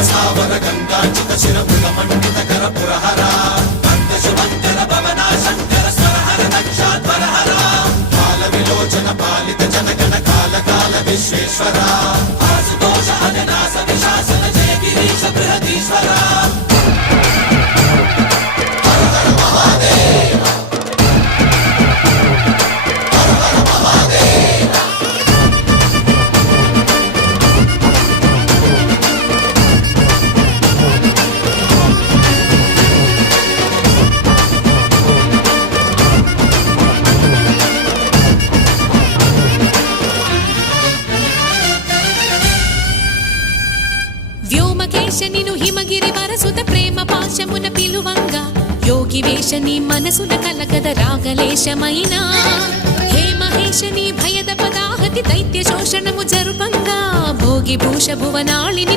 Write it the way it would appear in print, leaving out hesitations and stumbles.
స్థావర గంగాచిత శిరముల మండిత కర పురహర శుభంకర భవనా శంకర స్వరహర దక్షాధ్వరహర కాల విలోచన పాలిత జనగణ కాల కాల విశ్వేశ్వర ఆశుతోష అజనాశ విశాసన జయ గిరీశ బృహదీశ్వర వ్యోమకేశనిను హిమగిరి వరసుత ప్రేమ పాశమున పిలువంగా యోగి వేషని మనసున కలకద రాగలేశమైనా హే మహేశని భయద పదాహతి దైత్య శోషణము జరుపంగా భోగి భూష భువనాళిని